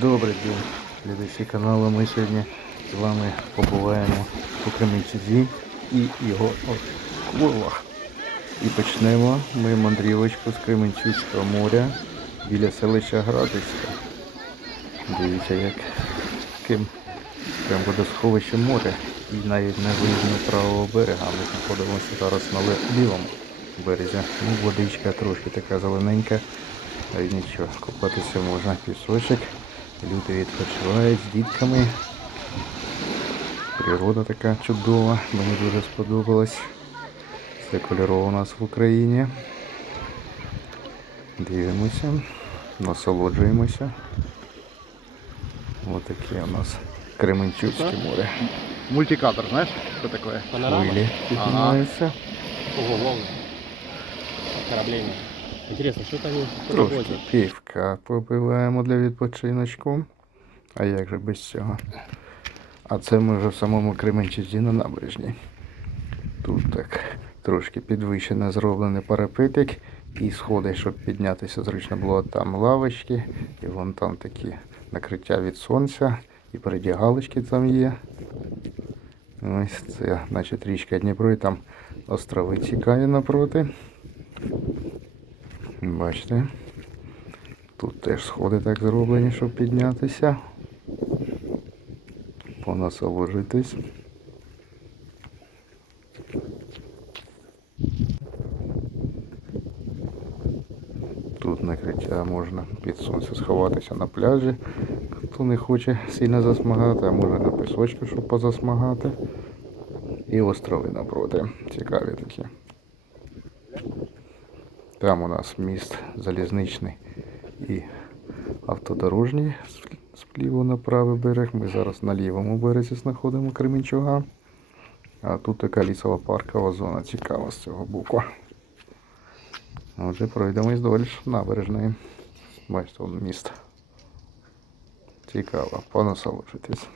Добрий день, глядачі каналу. Ми сьогодні з вами побуваємо у Кременчузі і його колах. І почнемо ми мандрівочку з Кременчуцького моря біля селища Градицька. Дивіться, як ким прям водосховище моря. І навіть не видно правого берега. Ми знаходимося зараз на лівому березі. Ну, водичка трошки така зелененька. Нічого, купатися можна пісочок. Люди відпочивають з дітками. Природа така чудова, мені дуже сподобалось. Все кольорово у нас в Україні. Дивимося, насолоджуємося. Ось таке у нас Кременчуцьке море. Мультикатор, знаешь, что такое? Хвилі піднімаються. Ого, волны. Корабление. Интересно, что это они Трошки перевозят? Півка попиваємо для відпочиночку. А як же без цього? А це ми вже в самому Кременчузі на набережній. Тут так трошки підвищено зроблений парапетик і сходи, щоб піднятися зручно було там лавочки, і вон там такі накриття від сонця, і передягалочки там є. Ось це, значить, річка Дніпро, і там острови цікаві напроти. Бачите? Тут теж сходи так зроблені, щоб піднятися. Понасолоджуйтесь. Тут накриття можна під сонце сховатися на пляжі. Хто не хоче сильно засмагати, а може на пісочку, щоб позасмагати. І острови напроти. Цікаві такі. Там у нас міст залізничний і автодорожній з вліво на правий берег. Ми зараз на лівому березі знаходимо Кременчуга. А тут така лісова паркова зона цікава з цього боку. Отже, пройдемось доволі набережної. Бачите, вон міст. Цікаво, понасолоджуйтесь.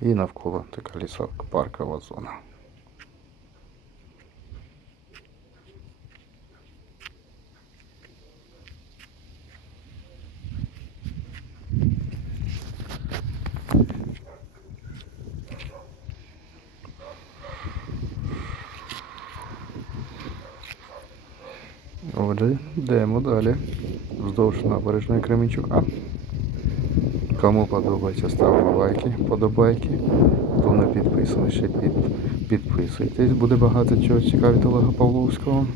І навколо така лісова паркова зона. Отже, йдемо далі. Вздовж набережної Кременчука. Кому подобається, ставимо лайки, подобайки. Хто не підписаний, ще під, підписуйтесь. Буде багато чого цікавого Олега Павловського.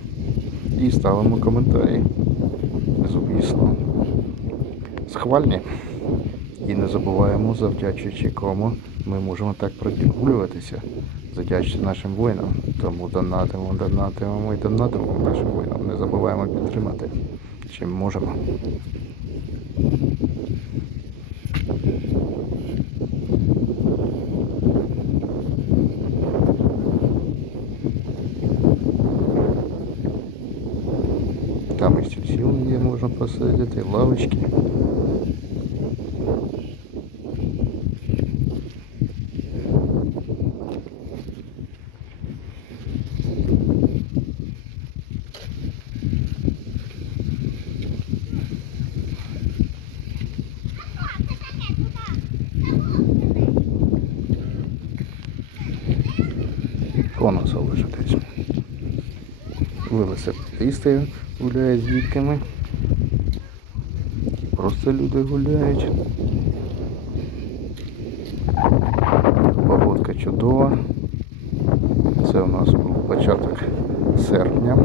І ставимо коментарі. Звісно. Схвальні. І не забуваємо, завдячуючи кому ми можемо так прогулюватися, завдячуючи нашим воїнам. Тому донатимо, донатимо і донатимо нашим воїнам. Не забуваємо підтримати, чим можемо. Там і стільців і лавочки. Понасолоджуйтесь. Велосипедисти гуляють з дітками. Просто люди гуляють. Погодка чудова. Це у нас був початок серпня.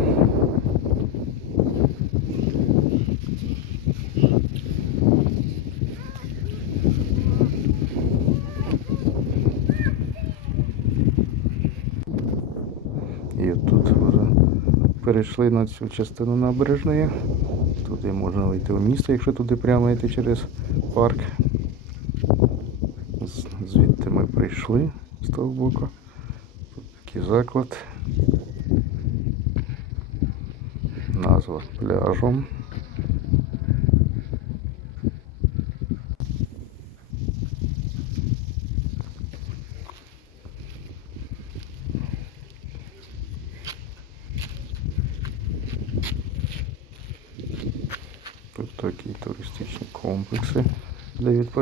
І тут вже перейшли на цю частину набережної. Туди можна вийти у місто, якщо туди прямо йти через парк. Звідти ми прийшли з того боку. Тут такий заклад. Назва пляжу.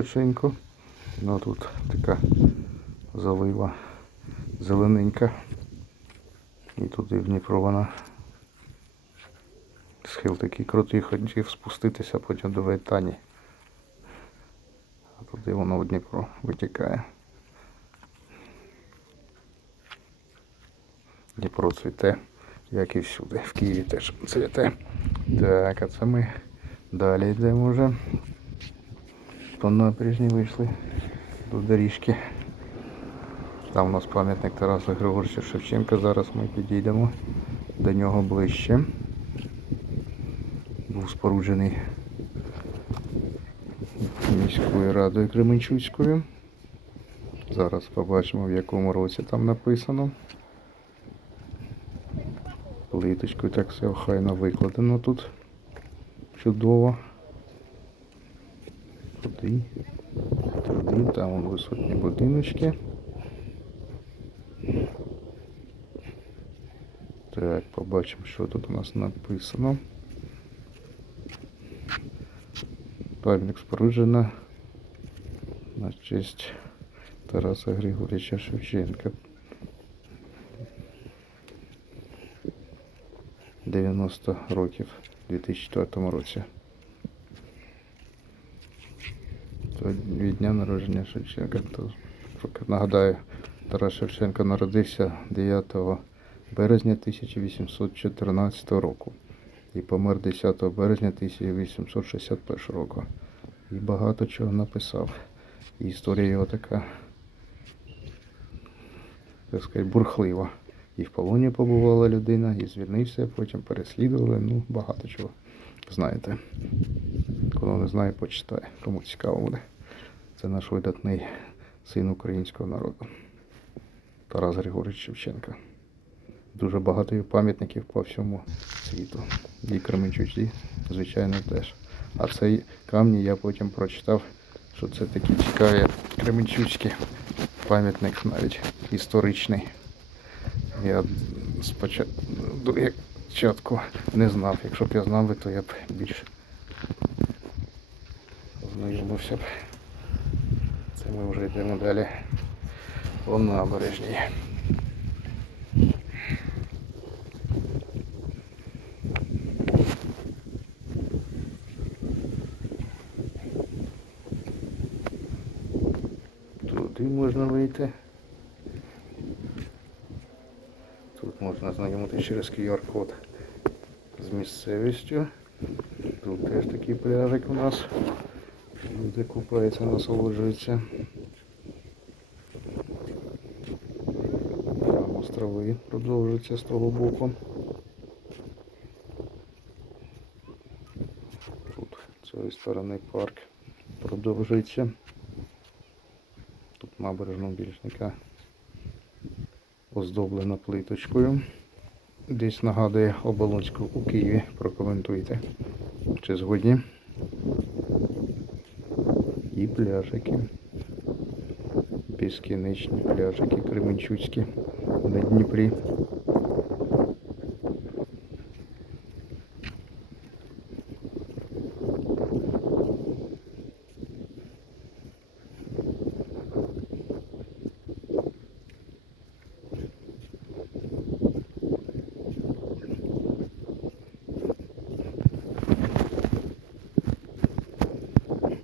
Для. Ну тут така залива зелененька. І туди в Дніпро вона. Схил такий крутий, хотів спуститися потім до Вайтані. А туди воно в Дніпро витікає. Дніпро цвіте, як і всюди. В Києві теж цвіте. Так, а це ми далі йдемо вже. По набережні вийшли до доріжки. Там у нас пам'ятник Тараса Григоровича Шевченка. Зараз ми підійдемо до нього ближче. Був споруджений міською радою Кременчуцькою. Зараз побачимо в якому році там написано. Плиточкою так все охайно викладено тут. Чудово. Туди, туди, там висотні будиночки. Так, побачимо, що тут у нас написано. Пам'ятник споруджена на честь Тараса Григорьовича Шевченка. 90 років у 2004 році. То від дня народження Шевченка. То, нагадаю, Тарас Шевченко народився 9 березня 1814 року і помер 10 березня 1861 року. І багато чого написав. І історія його така, так сказати, бурхлива. І в полоні побувала людина, і звільнився, потім переслідували. Ну, багато чого. Знаєте. Хто не знає, почитає. Кому цікаво буде. Це наш видатний син українського народу. Тарас Григорович Шевченка. Дуже багато пам'ятників по всьому світу. І Кременчуці, звичайно, теж. А цей камні я потім прочитав, що це такі цікаві Кременчуцькі пам'ятник навіть історичний. Я спочатку як чітко не знав. Якщо б я знав то я б більш знайомився б. Це ми вже йдемо далі по набережній. Туди можна вийти. Тут можна знайомитися через QR-код з місцевістю. Тут теж такий пляжик у нас. Люди купаються, насолоджуються. Там острови продовжуються з того боку. Тут з цієї сторони парк продовжується. Тут набережна більш така оздоблена плиточкою. Десь нагадує оболонську у Києві. Прокоментуйте. Чи згодні? І пляжики. Безкінечні пляжики Кременчуцькі на Дніпрі.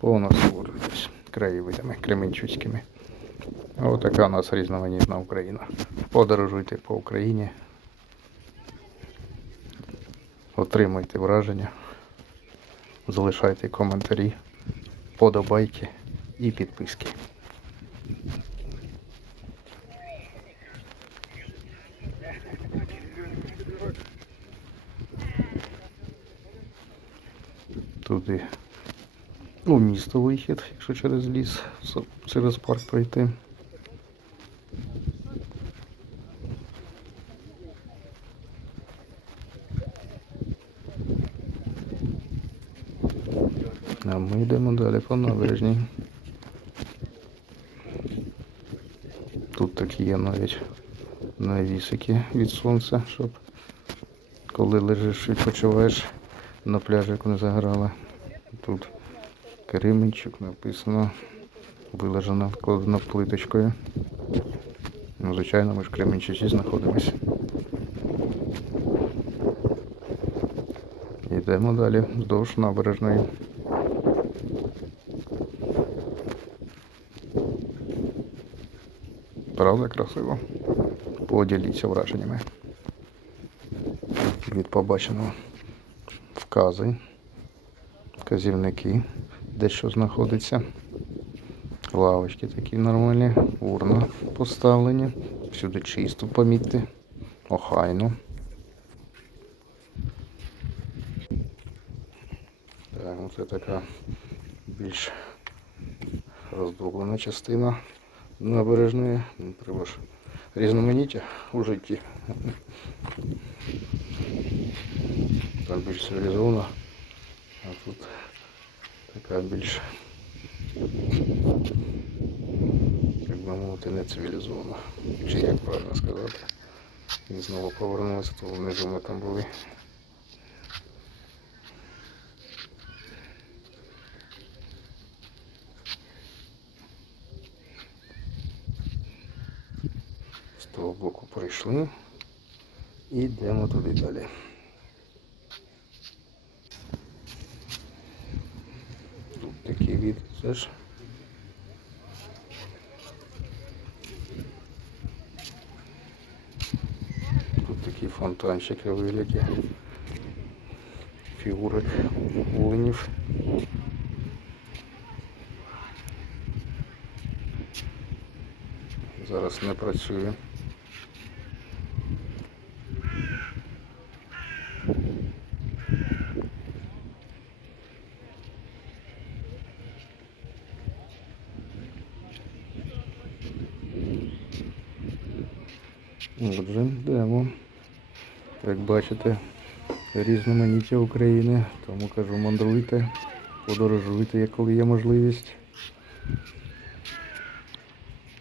Понасолоджуйтесь Краєвидами кременчуцькими. Отака у нас різноманітна Україна. Подорожуйте по Україні. Отримуйте враження. Залишайте коментарі, подобайки і підписки. Туди у місто вихід, якщо через ліс, через парк пройти. А ми йдемо далі по набережній. Тут такі є навіть навісики від сонця, щоб коли лежиш, відпочиваєш на пляжі, як не заграли. Тут Кременчук написано. Вилежена, вкладена плиточкою. Ну, звичайно, ми ж в Кременчуці знаходимося. Йдемо далі вздовж набережної. Правда красиво? Поділіться враженнями. Від побаченого вкази, вказівники, де що знаходиться. Лавочки такі нормальні, урна поставлені. Всюди чисто помітьте. Охайно. Так, ну це така більш роздоблена частина набережної. Ну, Треба ж різноманіття у житті. Так більш цивілізовано, а тут така більш, як би мовити, не цивілізована. Чи як правильно сказати. І знову повернулися, то внизу ми там були. З того боку прийшли і йдемо туди далі. Тут теж. Тут такі фонтанчики вигляді. Фігури оленів. Зараз не працює. Отже, йдемо. Як бачите, різноманіття України, тому кажу, мандруйте, подорожуйте, коли є можливість.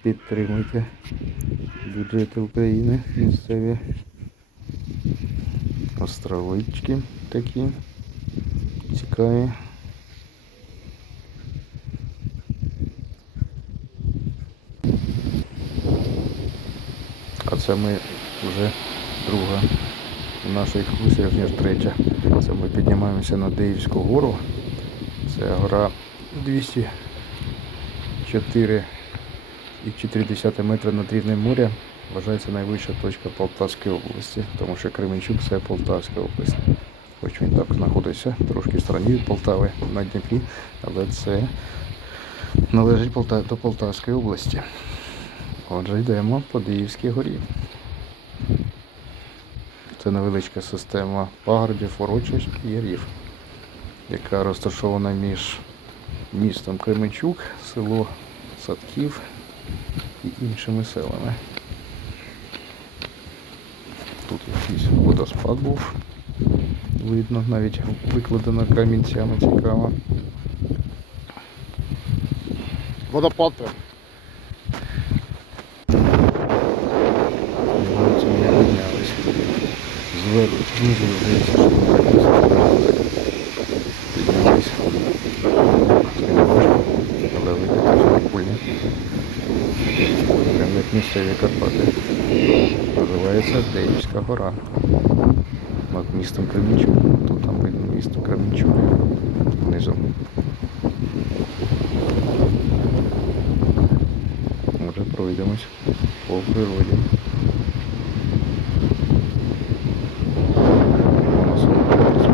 Підтримуйте бюджети України, місцеві островички такі цікаві. А це ми вже друга в нашій екскурсії, ніж третя. Це ми піднімаємося на Деївську гору. Це гора 204 і 4 метри над рівнем моря. Вважається найвища точка Полтавської області, тому що Кременчук це Полтавська область. Хоч він так знаходиться трошки в стороні від Полтави на Дніпрі, але це належить до Полтавської області. Отже, йдемо по Диївській горі. Це невеличка система пагорбів, урочищ і ярів, яка розташована між містом Кременчук, село Садків і іншими селами. Тут якийсь водоспад був. Видно, навіть викладено камінцями цікаво. Водопад прям. Це ми піднялись. Зверху, знизу здається, але видно теж прикольно. Прям як місцеві Карпати. Називається Деївська гора. Над містом Кременчук. Тут там видно місто Кременчук. Внизу. Може пройдемось по природі. Насолоджуйтесь.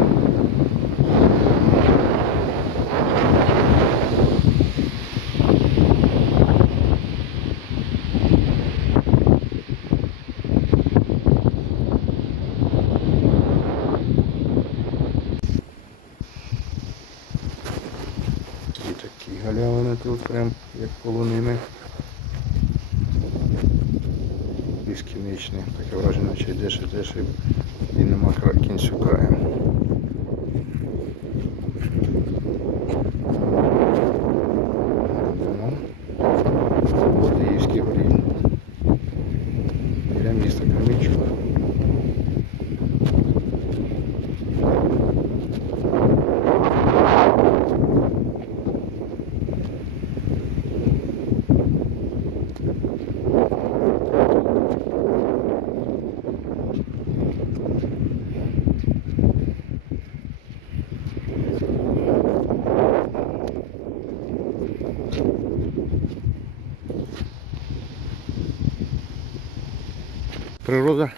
І такі галявини тут прям як полонини. Безкінечний. Таке враження, що йдеш, йдеш і, нема кінцю краю. Йдемо по Київській горі. Біля міста Кременчук. Природа.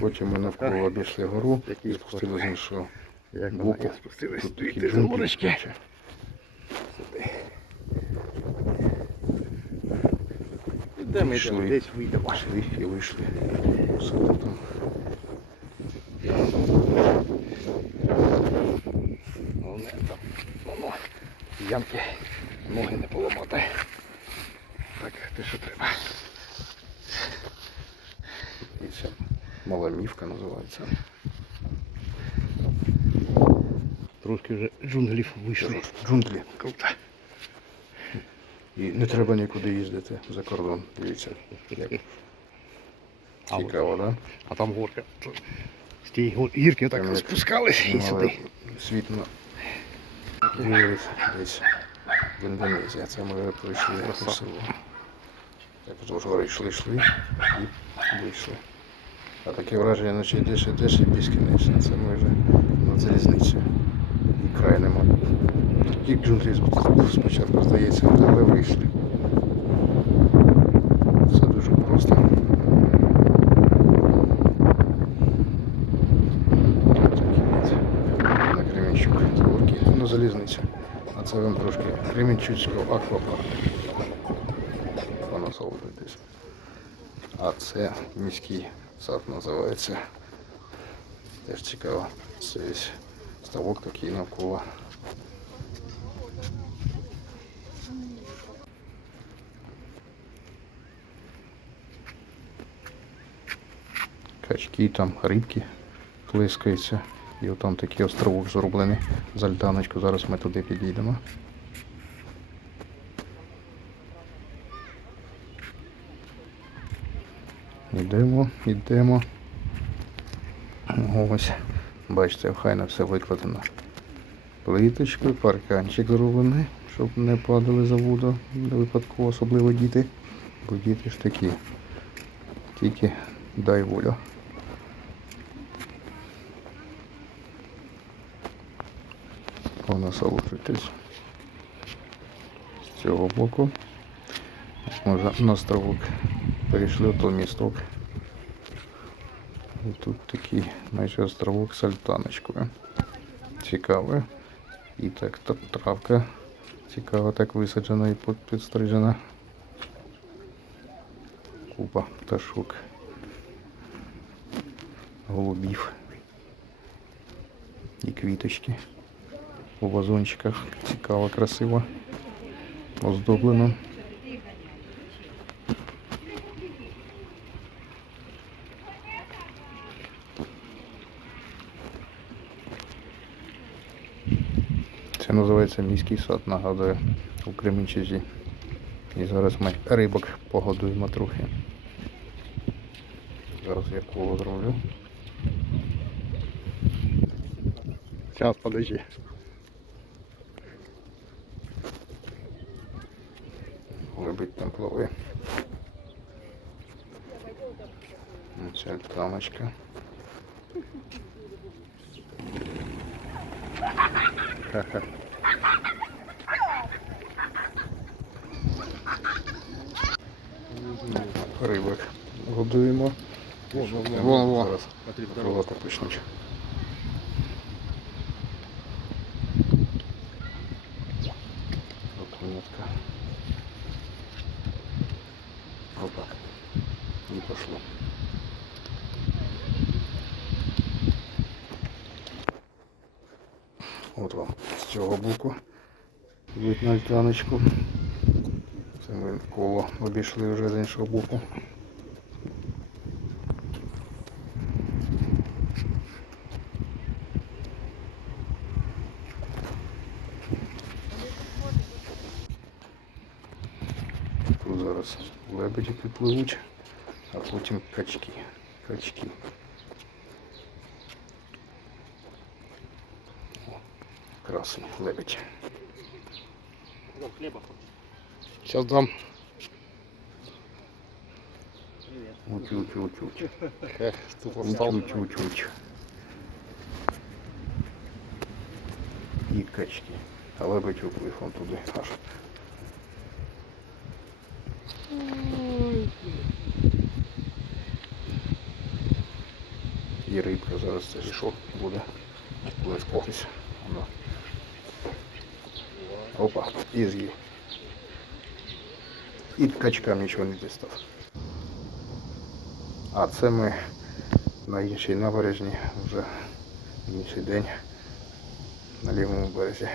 Потім ми навколо обійшли гору і Який спустилися з іншого Як боку. джунглі. заморочки. коротше. Де ми йдемо? Десь вийдемо. Пішли і вийшли. Там. Головне там. Ямки. Ноги не поламати. Так, те, що треба. І ця Маламівка називається. Трошки вже джунглів вийшли. Джунглі. Круто. І не треба нікуди їздити за кордон. Дивіться. Як цікаво, так? а там горка. З тієї гірки так спускались і сюди. світ на десь в Індонезії. Це ми пройшли у село. Так вздовж гори йшли, йшли і вийшли. А таке враження, наче йдеш, йдеш і безкінечно. Це ми вже на залізниці. І край нема. Такі джунглі спочатку здається, але вийшли. Все дуже просто. на Кременчук. Горки на залізницю. А це вам трошки Кременчуцького аквапарку. Понасолодитись. А це міський сад називається. Теж цікаво. Це ставок такий навколо. Качки там, рибки плискаються. І там такий островок зроблений з альтаночку. Зараз ми туди підійдемо. Йдемо, йдемо. Ось. Бачите, файно все викладено. Плиточкою, парканчик зроблений, щоб не падали за воду випадково, особливо діти. Бо діти ж такі. Тільки дай волю. понасолоджуйтесь з цього боку. Може на островок перейшли в той місток. І тут такий майже островок з альтаночкою. Цікаве. І так травка цікаво так висаджена і підстрижена. Купа пташок. Голубів. І квіточки у вазончиках. Цікаво, красиво. Оздоблено. Це називається міський сад, нагадує у Кременчузі. І зараз ми рибок погодуємо трохи. Зараз я коло зроблю. Зараз, подожди. Вибить там плаває. Ця альтаночка. Рибок годуємо. Вон, вон, крилата почнуть. Окунетка. Опа. Не пошло. От вам з цього боку. Альтаночку. Це ми коло обійшли вже з іншого боку. Тут зараз лебеді підпливуть, а потім качки. Качки. Красний лебедь. Вон, хлеба хочешь? Зараз дам. Привет. Утю-утю-утю. Ех, тут остав. Утю-утю-утю. І качки. А лебедь уплив он туди аж. Є рибка, зараз це рішок буде плескатися. Воно. Опа, і з'їв. І качкам нічого не дістав. А це ми на іншій набережні вже інший день на лівому березі.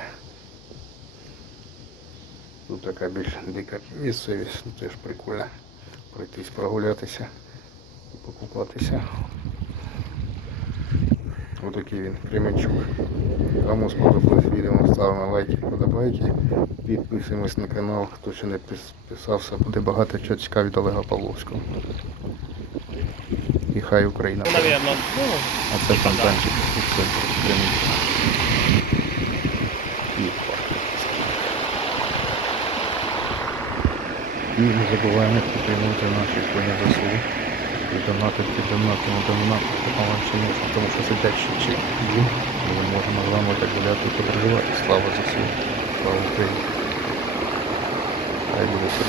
Тут така більш дика місцевість, теж прикольно пройтись, прогулятися і покупатися. Отакий він, Кременчук. Кому сподобалось відео, ставимо лайки, подобайки, підписуємось на канал, хто ще не підписався, буде багато чого цікавого від Олега Павловського. І хай Україна. А це фонтанчик Кременчука. І не забуваємо підтримувати наші коні ЗСУ. І донатити, донатимо, донатимо, допомагати можна, тому що сидячи їм, ми можемо з вами так гуляти і подорожувати. Слава ЗСУ, слава Україні. Хай буде все.